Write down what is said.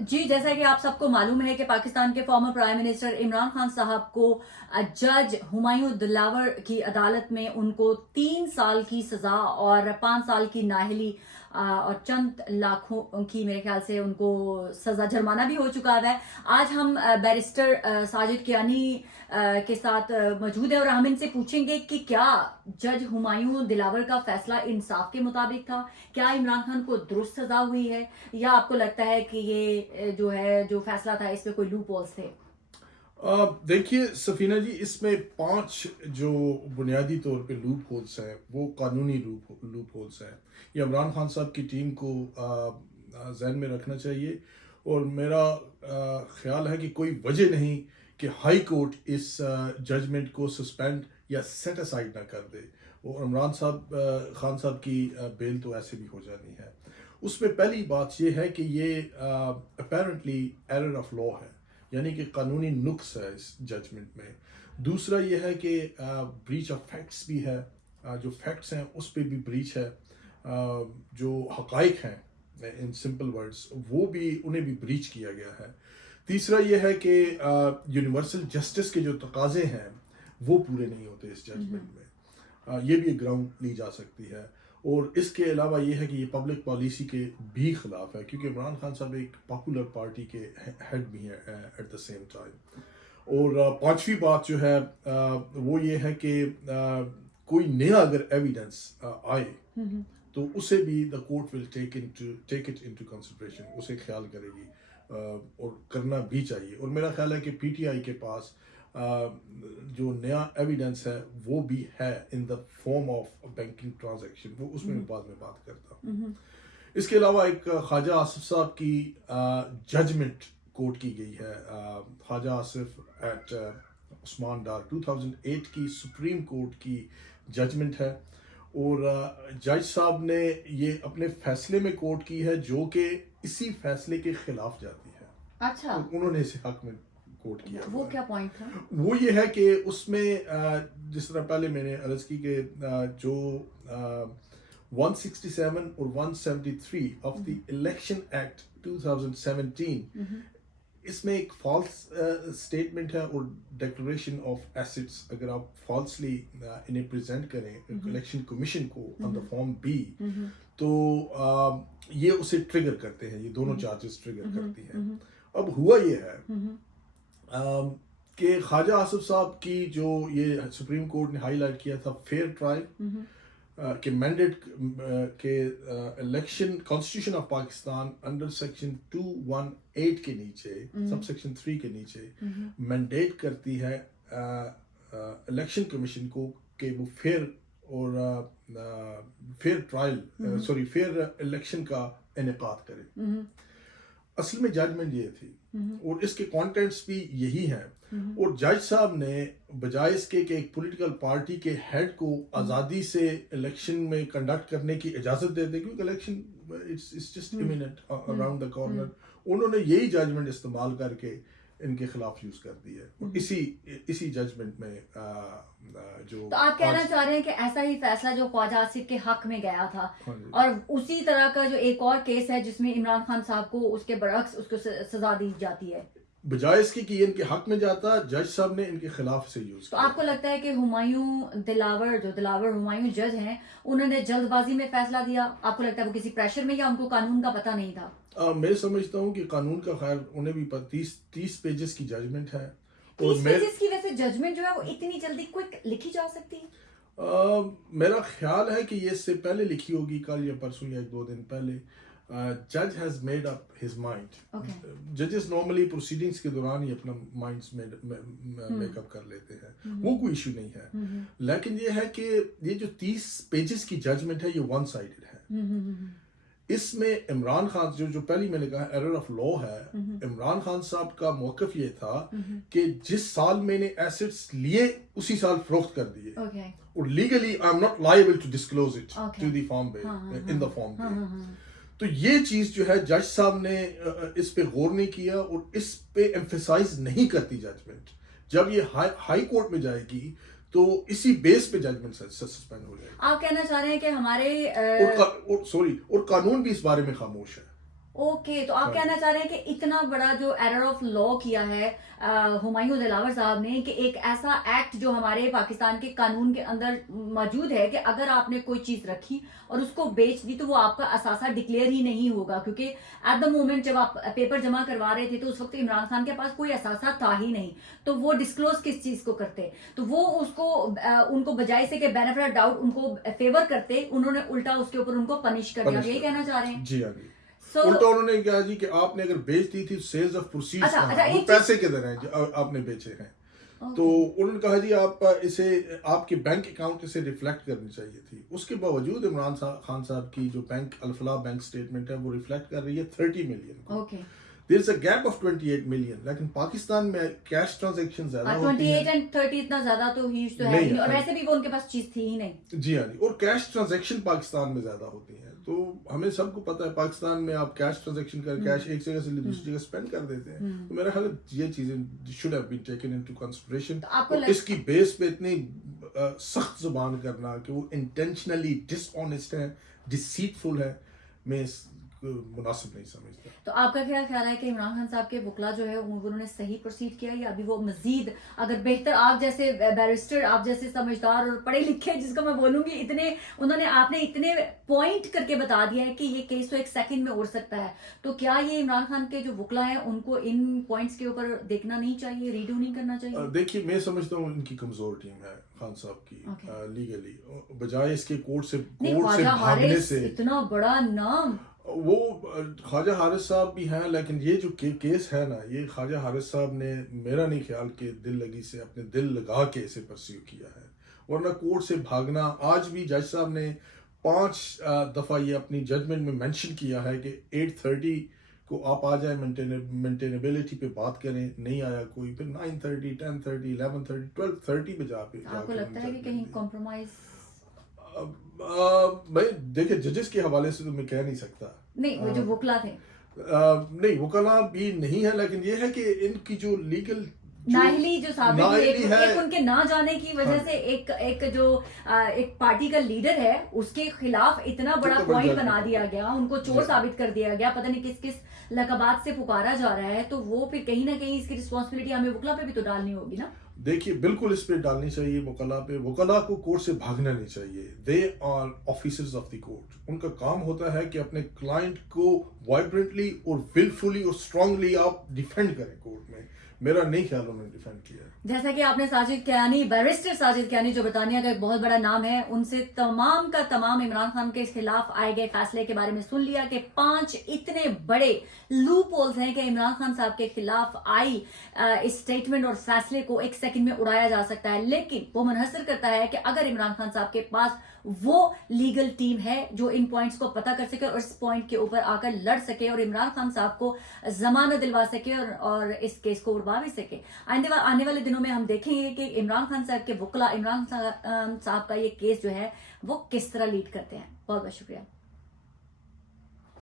جی جیسا کہ آپ سب کو معلوم ہے کہ پاکستان کے former prime minister Imran Khan صاحب کو جج ہمایوں دلاور کی عدالت میں ان کو 3 سال کی سزا اور 5 سال کی نااہلی اور چند لاکھوں کی میرے خیال سے ان کو سزا جرمانہ بھی ہو چکا ہے. آج ہم بیرسٹر ساجد کیانی کے ساتھ موجود ہیں اور ہم ان سے پوچھیں گے کہ کیا جج ہمایوں دلاور کا فیصلہ انصاف کے مطابق تھا, کیا عمران خان کو درست سزا ہوئی ہے, یا آپ کو لگتا ہے کہ یہ جو فیصلہ تھا اس پہ کوئی لوپ ہولز تھے؟ دیکھیے سفینہ جی, اس میں 5 جو بنیادی طور پہ لوپ ہولز ہیں وہ قانونی لوپ ہولز ہیں. یہ عمران خان صاحب کی ٹیم کو ذہن میں رکھنا چاہیے, اور میرا خیال ہے کہ کوئی وجہ نہیں کہ ہائی کورٹ اس ججمنٹ کو سسپینڈ یا سیٹ اسائڈ نہ کر دے, اور عمران خان صاحب کی بیل تو ایسے بھی ہو جانی ہے. اس میں پہلی بات یہ ہے کہ یہ اپیرنٹلی ایرر آف لا ہے, یعنی کہ قانونی نقص ہے اس ججمنٹ میں. دوسرا یہ ہے کہ بریچ آف فیکٹس بھی ہے, جو فیکٹس ہیں اس پہ بھی بریچ ہے, جو حقائق ہیں ان سمپل ورڈز وہ بھی انہیں بھی بریچ کیا گیا ہے. تیسرا یہ ہے کہ یونیورسل جسٹس کے جو تقاضے ہیں وہ پورے نہیں ہوتے اس ججمنٹ میں, یہ بھی گراؤنڈ لی جا سکتی ہے. اور اس کے علاوہ یہ ہے کہ یہ پبلک پالیسی کے بھی خلاف ہے, کیونکہ عمران خان صاحب ایک پاپولر پارٹی کے ہیڈ بھی ہیں ایٹ دا سیم ٹائم. اور پانچویں بات جو ہے وہ یہ ہے کہ کوئی نیا اگر ایویڈنس آئے تو اسے بھی the court will take it into consideration, اسے خیال کرے گی اور کرنا بھی چاہیے. اور میرا خیال ہے کہ پی ٹی آئی کے پاس جو نیا ایویڈنس ہے وہ بھی ہے in the form of banking transaction, وہ اس میں بعد میں بات کرتا ہوں. اس کے علاوہ ایک خواجہ آصف صاحب کی ججمنٹ کوٹ کی گئی ہے, خواجہ آصف ایٹ عثمان ڈار 2008 کی سپریم کورٹ کی ججمنٹ ہے, اور جج صاحب نے یہ اپنے فیصلے میں کوٹ کی ہے جو کہ اسی فیصلے کے خلاف جاتی ہے. اچھا, انہوں نے اسے حق میں کوٹ کیا. وہ کیا پوائنٹ تھا؟ وہ یہ ہے کہ اس میں جس طرح پہلے میں نے عرض کی کہ جو 167 اور 173 آف دی الیکشن ایکٹ 2017 اس میں ایک فالس اسٹیٹمنٹ ہے اور ڈیکلریشن آف ایسٹس, اگر آپ فالسلی انہیں پریزنٹ کریں الیکشن کمیشن کو آن دا فارم بی تو یہ اسے ٹریگر کرتے ہیں, یہ دونوں چارجز ٹریگر کرتی ہیں. اب ہوا یہ ہے کہ خواجہ آصف صاحب کی جو یہ سپریم کورٹ نے ہائی لائٹ کیا تھا فیئر ٹرائل, کہ مینڈیٹ کہ election constitution of Pakistan under section 218 کے نیچے سب سیکشن 3 کے نیچے مینڈیٹ کرتی ہے الیکشن کمیشن کو کہ وہ فیئر اور فیئر ٹرائل فیئر الیکشن کا انعقاد کرے. اصل میں ججمنٹ یہ تھی اور اس کے کانٹینٹس بھی یہی ہیں, اور جج صاحب نے بجائے اس کے کہ ایک پولیٹیکل پارٹی کے ہیڈ کو آزادی سے الیکشن میں کنڈکٹ کرنے کی اجازت دے دیں, کیونکہ election it's just imminent around the corner, انہوں نے یہی ججمنٹ استعمال کر کے ان کے خلاف یوز کر دی ہے. اور اسی ججمنٹ میں جو تو آپ کہنا چاہ رہے ہیں کہ ایسا ہی فیصلہ جو خواجہ آصف کے حق میں گیا تھا, اور اسی طرح کا جو ایک اور کیس ہے جس میں عمران خان صاحب کو اس کے برعکس اس کو سزا دی جاتی ہے, بجائے اس کی کہ یہ ان کے حق میں جاتا, جج صاحب نے ان کے خلاف سے یوز کیا. تو آپ کو لگتا ہے کہ ہمایوں دلاور ہمایوں جج ہیں, انہوں نے جلد بازی میں فیصلہ دیا؟ آپ کو لگتا ہے وہ کسی پریشر میں, یا ان کو قانون کا پتہ نہیں تھا؟ میں سمجھتا ہوں کہ قانون کا خیر انہیں بھی 30 پیجز کی ججمنٹ ہے, 30 پیجز کی ویسے ججمنٹ جو ہے وہ اتنی جلدی کوئک لکھی جا سکتی ہے؟ میرا خیال ہے کہ یہ اس سے پہلے لکھی ہوگی, کل یا پرسوں یا 1-2 دن پہلے. جج has made up his mind. ججز نارملی پروسیڈنگس کے دوران ہی اپنا مائنڈس میک اپ کر لیتے ہیں, وہ کوئی ایشو نہیں ہے. لیکن یہ ہے کہ یہ جو 30 پیجز کی ججمنٹ ہے یہ ون سائڈڈ ہے. اس میں عمران خان جو پہلی میں نے کہا ایرر آف لا ہے, عمران خان صاحب کا موقف یہ تھا کہ جس سال میں نے ایسٹس لیے اسی سال فروخت کر دیے, اور legally I am not liable to disclose it to the firm be in the form بے. تو یہ چیز جو ہے جج صاحب نے اس پہ غور نہیں کیا, اور اس پہ ایمفیسائز نہیں کرتی ججمنٹ. جب یہ ہائی کورٹ میں جائے گی تو اسی بیس پہ ججمنٹ سسپینڈ ہو جائے گی. آپ کہنا چاہ رہے ہیں کہ ہمارے اور قانون بھی اس بارے میں خاموش ہے. اوکے تو آپ کہنا چاہ رہے ہیں کہ اتنا بڑا جو ایرر آف لا کیا ہے ہمایوں دلاور صاحب نے کہ ایک ایسا ایکٹ جو ہمارے پاکستان کے قانون کے اندر موجود ہے کہ اگر آپ نے کوئی چیز رکھی اور اس کو بیچ دی تو وہ آپ کا اثاثہ ڈکلیئر ہی نہیں ہوگا، کیونکہ ایٹ دا مومنٹ جب آپ پیپر جمع کروا رہے تھے تو اس وقت عمران خان کے پاس کوئی اثاثہ تھا ہی نہیں، تو وہ ڈسکلوز کس چیز کو کرتے؟ تو وہ اس کو ان کو بجائے سے کہ بینیفٹ آف ڈاؤٹ ان کو فیور کرتے، انہوں نے الٹا اس کے اوپر ان کو پنش کر دیا، یہی کہنا چاہ رہے ہیں؟ جی ہاں جی، الٹا انہوں نے کہا جی کہ آپ نے اگر بیچ دی تھی سیلز آف پروسیڈز وہ پیسے کدھر ہیں آپ نے بیچے ہیں، تو انہوں نے کہا جی آپ اسے آپ کے بینک اکاؤنٹ سے ریفلیکٹ کرنی چاہیے تھی. اس کے باوجود عمران خان صاحب کی جو بینک الفلاح بینک سٹیٹمنٹ ہے وہ ریفلیکٹ کر رہی ہے 30 ملین کو. There is a gap of 28 million. لیکن پاکستان میں کیش ٹرانزیکشن زیادہ ہوتی ہیں. 28 and 30 اتنا زیادہ تو ہیوج تو ہے نہیں، اور ویسے بھی وہ ان کے پاس چیز تھی ہی نہیں. جی ہاں جی، اور کیش ٹرانزیکشن پاکستان میں زیادہ ہوتی ہیں. تو ہمیں سب کو پتہ ہے پاکستان میں آپ کیش ٹرانزیکشن کر کیش ایک جگہ سے دوسری جگہ اسپینڈ کر دیتے ہیں. تو میرا خیال ہے یہ چیزیں should have been taken into consideration. اس کی بیس پہ اتنی سخت زبان کرنا کہ وہ انٹینشنلی ڈس آنیسٹ ہے، ڈسیٹفل ہے، میں مناسب نہیں سمجھتا. تو آپ کا کیا خیال ہے کہ عمران خان صاحب کے وکلا جو ہے انہوں نے صحیح پروسیڈ کیا یا ابھی وہ مزید اگر بہتر، آپ جیسے بیرسٹر، آپ جیسے سمجھدار اور پڑھے لکھے جس کو میں بولوں گی، اتنے انہوں نے آپ نے اتنے پوائنٹ کر کے بتا دیا ہے کہ یہ کیس تو ایک سیکنڈ میں اڑ سکتا ہے، تو کیا یہ عمران خان کے جو وکلا ہیں ان کو ان پوائنٹس کے اوپر دیکھنا نہیں چاہیے، ریڈو نہیں کرنا چاہیے؟ دیکھیے میں سمجھتا ہوں ان کی کمزور ٹیم ہے خان صاحب کی لیگلی، بجائے اس کے کورٹ سے بھاگنے سے. اتنا بڑا نام وہ خواجہ حارث صاحب بھی ہیں، لیکن یہ جو کیس ہے نا، یہ خواجہ حارث صاحب نے میرا نہیں خیال کہ دل لگی سے اپنے دل لگا کے اسے پرسیو کیا ہے، ورنہ کورٹ سے بھاگنا. آج بھی جج صاحب نے 5 دفعہ یہ اپنی ججمنٹ میں مینشن کیا ہے کہ 8:30 کو آپ آ جائیں، مینٹینیبلٹی پہ بات کریں، نہیں آیا کوئی، پھر 9:30 10:30 11:30 12:30 پہ جا کے. آپ کو لگتا ہے کہ کہیں کمپرومائز؟ بھائی دیکھیں ججز کے حوالے سے تو میں کہہ نہیں سکتا. نہیں، وہ جو وکلا تھے نہیں، وکلا بھی نہیں ہے، لیکن یہ ہے کہ ان کی جو لیگل ناہلی جو ثابت ہوئی، ایک ان کے نہ جانے کی وجہ سے ایک جو ایک پارٹی کا لیڈر ہے اس کے خلاف اتنا بڑا پوائنٹ بنا دیا گیا، ان کو چور ثابت کر دیا گیا، پتہ نہیں کس کس لقبات سے پکارا جا رہا ہے، تو وہ پھر کہیں نہ کہیں اس کی رسپانسبلٹی ہمیں وکلا پہ بھی تو ڈالنی ہوگی نا. دیکھیے بالکل اس پہ ڈالنی چاہیے وکلا پہ. وکلا کو کورٹ سے بھاگنا نہیں چاہیے. They are officers of the court. ان کا کام ہوتا ہے کہ اپنے کلائنٹ کو وائبرنٹلی اور ولفلی اور اسٹرانگلی آپ ڈیفینڈ کریں کورٹ میں. میرا نہیں خیال انہوں نے ڈیفینڈ کیا. جیسا کہ آپ نے ساجد کیانی، بیرسٹر ساجد کیانی جو برطانیہ کا ایک بہت بڑا نام ہے، ان سے تمام کا تمام عمران خان کے خلاف آئے گئے فیصلے کے بارے میں سن لیا کہ 5 اتنے بڑے لوپ ہولز ہیں کہ عمران خان صاحب کے خلاف آئی اس سٹیٹمنٹ اور فیصلے کو ایک سیکنڈ میں اڑایا جا سکتا ہے. لیکن وہ منحصر کرتا ہے کہ اگر عمران خان صاحب کے پاس وہ لیگل ٹیم ہے جو ان پوائنٹس کو پتہ کر سکے اور اس پوائنٹ کے اوپر آ کر لڑ سکے اور عمران خان صاحب کو ضمانت دلوا سکے اور اس کیس کو اڑوا بھی سکے. آنے والے دنوں میں ہم دیکھیں گے کہ عمران خان صاحب کے وکلا عمران صاحب کا یہ کیس جو ہے وہ کس طرح لیڈ کرتے ہیں. بہت بہت شکریہ.